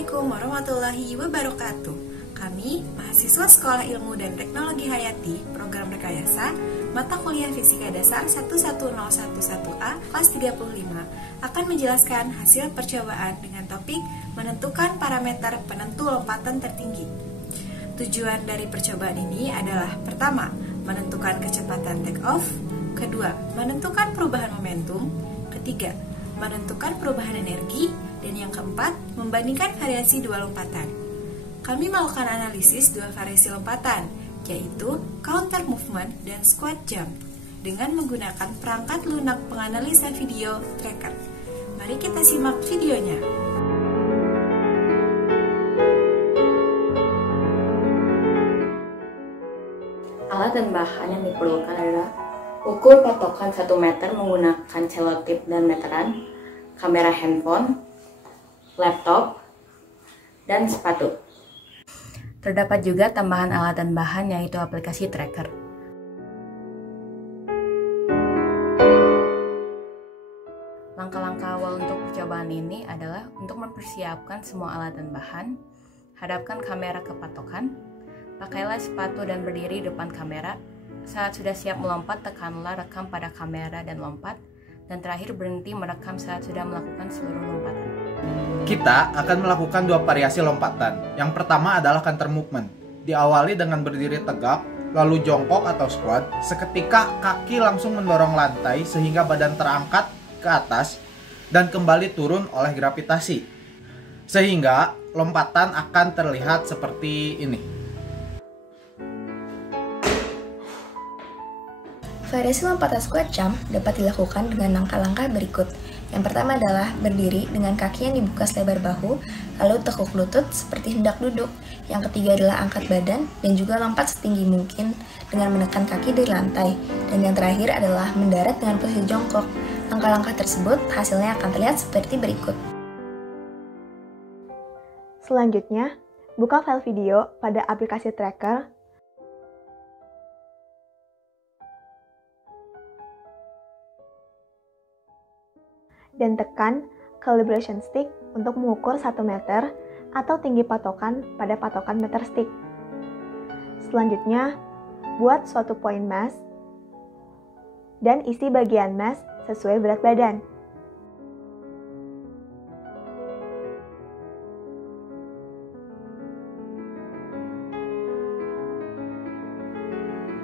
Assalamualaikum warahmatullahi wabarakatuh. Kami, mahasiswa Sekolah Ilmu dan Teknologi Hayati, Program Rekayasa, Mata Kuliah Fisika Dasar 11011A, kelas 35, akan menjelaskan hasil percobaan dengan topik menentukan parameter penentu lompatan tertinggi. Tujuan dari percobaan ini adalah pertama, menentukan kecepatan take off, kedua, menentukan perubahan momentum, ketiga, menentukan perubahan energi, dan yang keempat, membandingkan variasi dua lompatan. Kami melakukan analisis dua variasi lompatan, yaitu counter movement dan squat jump, dengan menggunakan perangkat lunak penganalisa video tracker. Mari kita simak videonya. Alat dan bahan yang diperlukan adalah ukur patokan 1 meter menggunakan selotip dan meteran, kamera handphone, laptop, dan sepatu. Terdapat juga tambahan alat dan bahan yaitu aplikasi tracker. Langkah-langkah awal untuk percobaan ini adalah untuk mempersiapkan semua alat dan bahan, hadapkan kamera ke patokan, pakailah sepatu dan berdiri depan kamera. Saat sudah siap melompat, tekanlah rekam pada kamera dan lompat, dan terakhir berhenti merekam saat sudah melakukan seluruh lompatan. Kita akan melakukan dua variasi lompatan. Yang pertama adalah counter movement. Diawali dengan berdiri tegak, lalu jongkok atau squat. Seketika kaki langsung mendorong lantai sehingga badan terangkat ke atas dan kembali turun oleh gravitasi. Sehingga lompatan akan terlihat seperti ini. Variasi lompatan squat jump dapat dilakukan dengan langkah-langkah berikut. Yang pertama adalah berdiri dengan kaki yang dibuka selebar bahu, lalu tekuk lutut seperti hendak duduk. Yang ketiga adalah angkat badan dan juga lompat setinggi mungkin dengan menekan kaki dari lantai. Dan yang terakhir adalah mendarat dengan posisi jongkok. Langkah-langkah tersebut hasilnya akan terlihat seperti berikut. Selanjutnya, buka file video pada aplikasi tracker. Dan tekan calibration stick untuk mengukur 1 meter atau tinggi patokan pada patokan meter stick. Selanjutnya, buat suatu point mass dan isi bagian mass sesuai berat badan.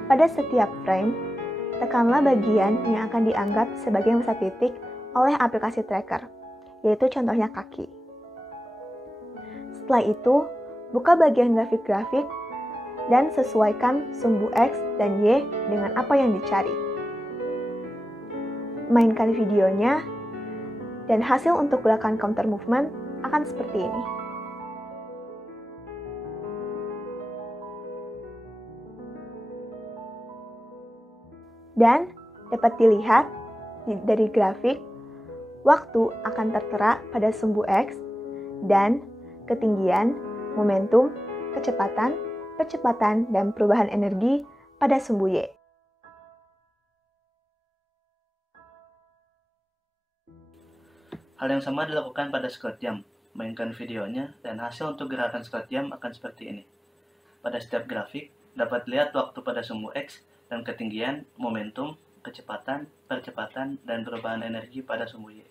Pada setiap frame, tekanlah bagian yang akan dianggap sebagai masa titik oleh aplikasi tracker, yaitu contohnya kaki. Setelah itu, buka bagian grafik-grafik dan sesuaikan sumbu X dan Y dengan apa yang dicari. Mainkan videonya, dan hasil untuk gerakan counter movement akan seperti ini. Dan dapat dilihat dari grafik, waktu akan tertera pada sumbu X dan ketinggian, momentum, kecepatan, percepatan, dan perubahan energi pada sumbu Y. Hal yang sama dilakukan pada squat jump. Mainkan videonya dan hasil untuk gerakan squat jump akan seperti ini. Pada setiap grafik, dapat lihat waktu pada sumbu X dan ketinggian, momentum, kecepatan, percepatan, dan perubahan energi pada sumbu Y.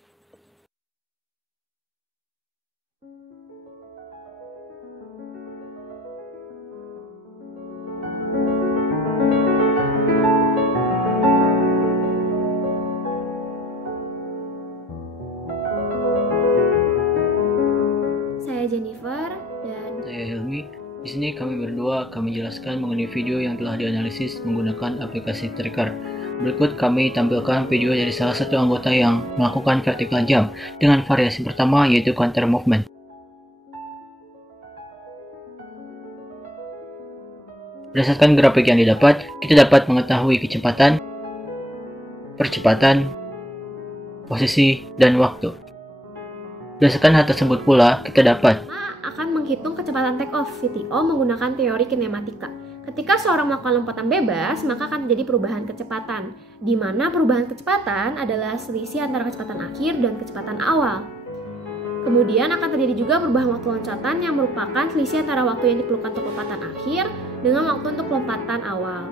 Saya Jennifer dan saya Helmi. Di sini kami berdua akan menjelaskan mengenai video yang telah dianalisis menggunakan aplikasi tracker. Berikut kami tampilkan video dari salah satu anggota yang melakukan vertical jump dengan variasi pertama yaitu counter movement. Berdasarkan grafik yang didapat, kita dapat mengetahui kecepatan, percepatan, posisi, dan waktu. Berdasarkan hal tersebut pula, kita dapat akan menghitung kecepatan take off VTO menggunakan teori kinematika. Ketika seorang melakukan lompatan bebas, maka akan terjadi perubahan kecepatan, di mana perubahan kecepatan adalah selisih antara kecepatan akhir dan kecepatan awal. Kemudian akan terjadi juga perubahan waktu loncatan yang merupakan selisih antara waktu yang diperlukan untuk lompatan akhir dengan waktu untuk lompatan awal.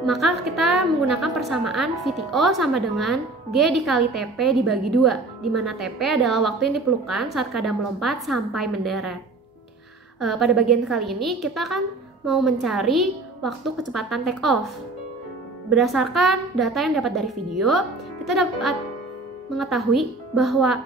Maka kita menggunakan persamaan VTO sama dengan G dikali TP dibagi 2, di mana TP adalah waktu yang diperlukan saat kadang melompat sampai mendarat. Pada bagian kali ini kita kan mau mencari waktu kecepatan take off. Berdasarkan data yang dapat dari video, kita dapat mengetahui bahwa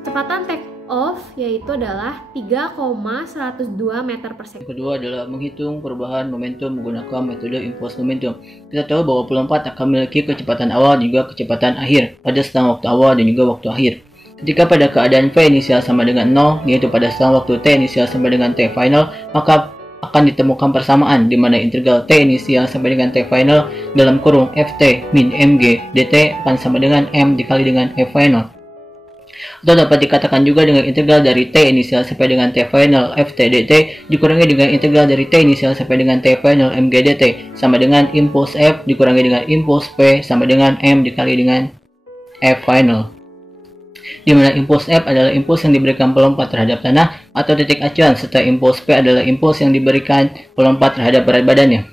kecepatan take off yaitu adalah 3,102 meter per second. Kedua adalah menghitung perubahan momentum menggunakan metode impulse momentum. Kita tahu bahwa pelompat akan memiliki kecepatan awal dan juga kecepatan akhir pada setengah waktu awal dan juga waktu akhir. Ketika pada keadaan V inisial sama dengan 0, yaitu pada setengah waktu T inisial sampai dengan T final, maka akan ditemukan persamaan di mana integral T inisial sampai dengan T final dalam kurung Ft min Mg dt akan sama dengan M dikali dengan F final. Atau dapat dikatakan juga dengan integral dari T inisial sampai dengan T final Ft dt dikurangi dengan integral dari T inisial sampai dengan T final Mg dt sama dengan impuls F dikurangi dengan impuls P sama dengan M dikali dengan F final. Di mana impuls F adalah impuls yang diberikan pelompat terhadap tanah atau titik acuan, serta impuls P adalah impuls yang diberikan pelompat terhadap berat badannya.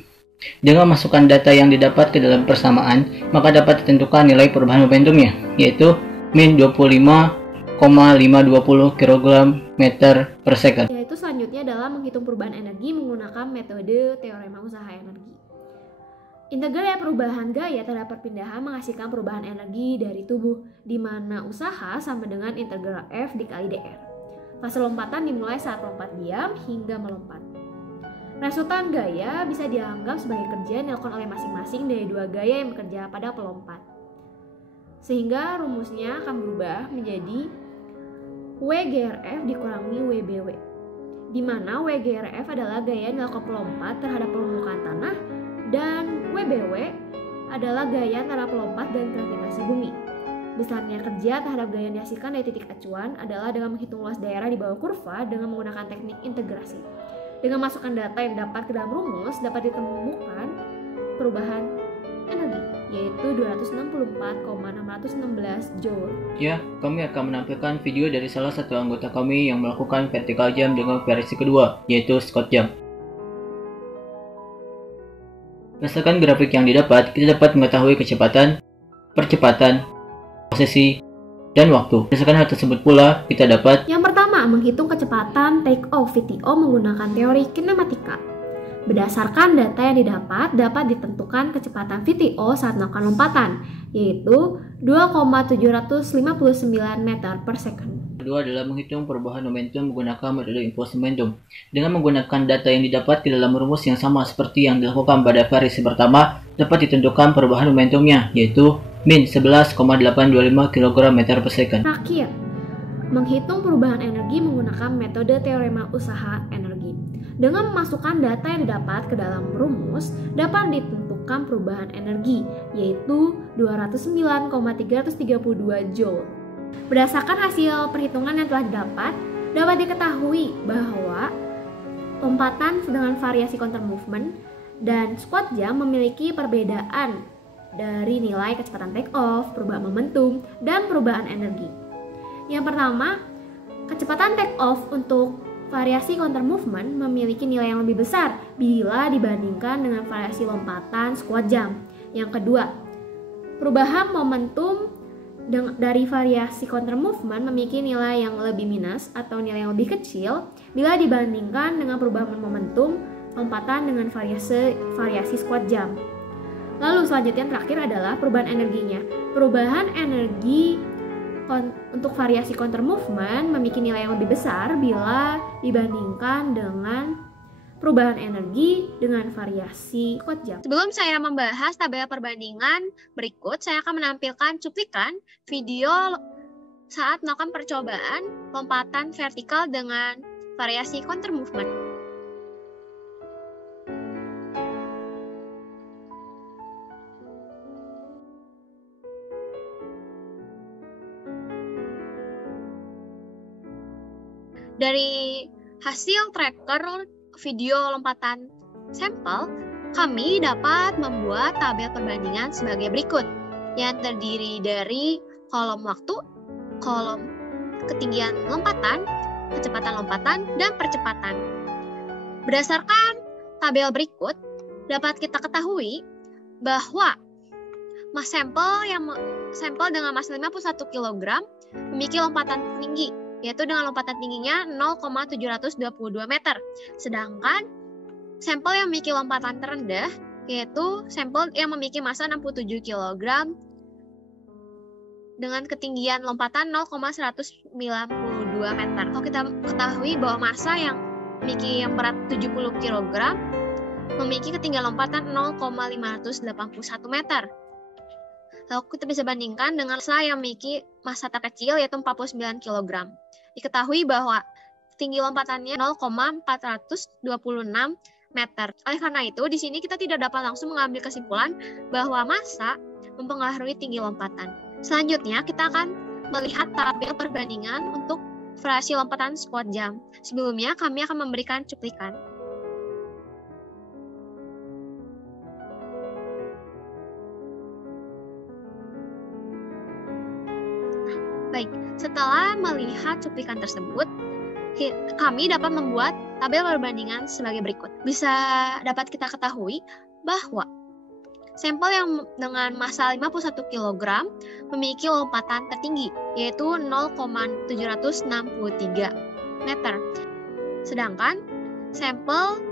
Dengan memasukkan data yang didapat ke dalam persamaan, maka dapat ditentukan nilai perubahan momentumnya, yaitu min 25,520 kg meter per second. Yaitu selanjutnya adalah menghitung perubahan energi menggunakan metode teorema usaha energi. Integral perubahan gaya terhadap perpindahan menghasilkan perubahan energi dari tubuh, di mana usaha sama dengan integral F dikali dr. Fase lompatan dimulai saat lompat diam hingga melompat. Resultan gaya bisa dianggap sebagai kerja yang dilakukan oleh masing-masing dari dua gaya yang bekerja pada pelompat. Sehingga rumusnya akan berubah menjadi WGRF dikurangi WBW, di mana WGRF adalah gaya yang dilakukan pelompat terhadap permukaan tanah dan WBW adalah gaya antara pelompat dan gravitasi bumi. Besarnya kerja terhadap gaya yang dihasilkan dari titik acuan adalah dengan menghitung luas daerah di bawah kurva dengan menggunakan teknik integrasi. Dengan masukkan data yang dapat ke dalam rumus, dapat ditemukan perubahan energi, yaitu 264,616 Joule. Ya, kami akan menampilkan video dari salah satu anggota kami yang melakukan vertical jump dengan variasi kedua, yaitu Scott jump. Berdasarkan grafik yang didapat, kita dapat mengetahui kecepatan, percepatan, posisi, dan waktu. Berdasarkan hal tersebut pula, kita dapat yang pertama, menghitung kecepatan take off VTO menggunakan teori kinematika. Berdasarkan data yang didapat, dapat ditentukan kecepatan VTO saat melakukan lompatan, yaitu 2,759 meter per second. Kedua adalah menghitung perubahan momentum menggunakan metode impulse momentum. Dengan menggunakan data yang didapat di dalam rumus yang sama seperti yang dilakukan pada variasi pertama, dapat ditentukan perubahan momentumnya, yaitu min 11,825 kg meter per second. Terakhir, menghitung perubahan energi menggunakan metode teorema usaha energi. Dengan memasukkan data yang didapat ke dalam rumus, dapat ditentukan perubahan energi, yaitu 209,332 Joule. Berdasarkan hasil perhitungan yang telah didapat, dapat diketahui bahwa lompatan dengan variasi counter movement dan squat jump memiliki perbedaan dari nilai kecepatan take off, perubahan momentum, dan perubahan energi. Yang pertama, kecepatan take off untuk variasi counter movement memiliki nilai yang lebih besar bila dibandingkan dengan variasi lompatan squat jump. Yang kedua, perubahan momentum dari variasi counter movement memiliki nilai yang lebih minus atau nilai yang lebih kecil bila dibandingkan dengan perubahan momentum lompatan dengan variasi squat jump. Lalu selanjutnya yang terakhir adalah perubahan energinya. Perubahan energi untuk variasi counter movement memiliki nilai yang lebih besar bila dibandingkan dengan perubahan energi dengan variasi squat jump. Sebelum saya membahas tabel perbandingan berikut, saya akan menampilkan cuplikan video saat melakukan percobaan lompatan vertikal dengan variasi counter movement. Dari hasil tracker video lompatan sampel, kami dapat membuat tabel perbandingan sebagai berikut, yang terdiri dari kolom waktu, kolom ketinggian lompatan, kecepatan lompatan, dan percepatan. Berdasarkan tabel berikut, dapat kita ketahui bahwa sampel dengan massa 51 kg memiliki lompatan tinggi, yaitu dengan lompatan tingginya 0,722 meter. Sedangkan sampel yang memiliki lompatan terendah, yaitu sampel yang memiliki massa 67 kg dengan ketinggian lompatan 0,192 meter. Kalau kita ketahui bahwa massa yang memiliki berat 70 kg memiliki ketinggian lompatan 0,581 meter. Lalu kita bisa bandingkan dengan massa yang memiliki massa terkecil yaitu 49 kg. Diketahui bahwa tinggi lompatannya 0,426 meter. Oleh karena itu, di sini kita tidak dapat langsung mengambil kesimpulan bahwa massa mempengaruhi tinggi lompatan. Selanjutnya, kita akan melihat tabel perbandingan untuk variasi lompatan squat jump. Sebelumnya, kami akan memberikan cuplikan. Baik, setelah melihat cuplikan tersebut, kami dapat membuat tabel perbandingan sebagai berikut. Bisa dapat kita ketahui bahwa sampel yang dengan massa 51 kg memiliki lompatan tertinggi, yaitu 0,763 meter. Sedangkan sampel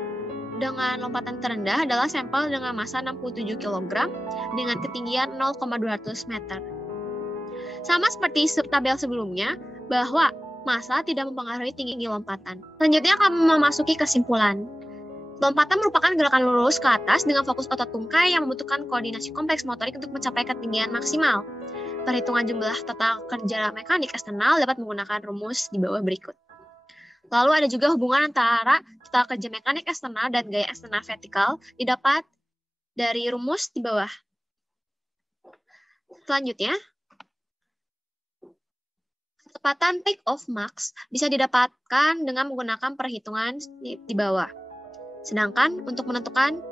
dengan lompatan terendah adalah sampel dengan massa 67 kg dengan ketinggian 0,200 meter. Sama seperti tabel sebelumnya, bahwa massa tidak mempengaruhi tinggi lompatan. Selanjutnya kami memasuki kesimpulan. Lompatan merupakan gerakan lurus ke atas dengan fokus otot tungkai yang membutuhkan koordinasi kompleks motorik untuk mencapai ketinggian maksimal. Perhitungan jumlah total kerja mekanik eksternal dapat menggunakan rumus di bawah berikut. Lalu ada juga hubungan antara total kerja mekanik eksternal dan gaya eksternal vertikal didapat dari rumus di bawah. Selanjutnya, kecepatan take off max bisa didapatkan dengan menggunakan perhitungan di bawah. Sedangkan untuk menentukan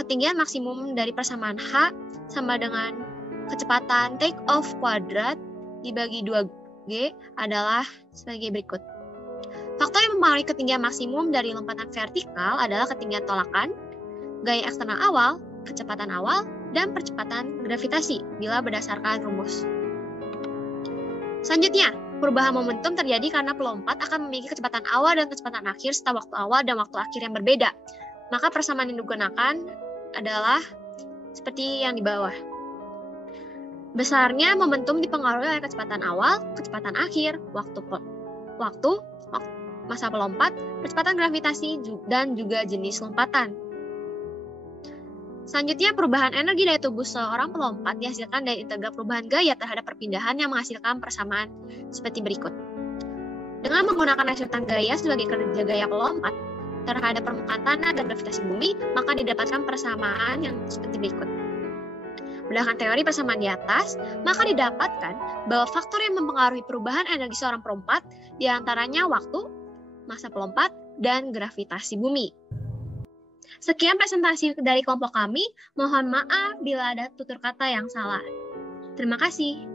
ketinggian maksimum dari persamaan H sama dengan kecepatan take off kuadrat dibagi 2G adalah sebagai berikut. Faktor yang mempengaruhi ketinggian maksimum dari lompatan vertikal adalah ketinggian tolakan, gaya eksternal awal, kecepatan awal, dan percepatan gravitasi bila berdasarkan rumus. Selanjutnya, perubahan momentum terjadi karena pelompat akan memiliki kecepatan awal dan kecepatan akhir serta waktu awal dan waktu akhir yang berbeda. Maka persamaan yang digunakan adalah seperti yang di bawah. Besarnya momentum dipengaruhi oleh kecepatan awal, kecepatan akhir, waktu masa pelompat, percepatan gravitasi, dan juga jenis lompatan. Selanjutnya, perubahan energi dari tubuh seorang pelompat dihasilkan dari integral perubahan gaya terhadap perpindahan yang menghasilkan persamaan seperti berikut. Dengan menggunakan resultan gaya sebagai kerja gaya pelompat terhadap permukaan tanah dan gravitasi bumi, maka didapatkan persamaan yang seperti berikut. Berdasarkan teori persamaan di atas, maka didapatkan bahwa faktor yang mempengaruhi perubahan energi seorang pelompat diantaranya waktu, masa pelompat, dan gravitasi bumi. Sekian presentasi dari kelompok kami. Mohon maaf bila ada tutur kata yang salah. Terima kasih.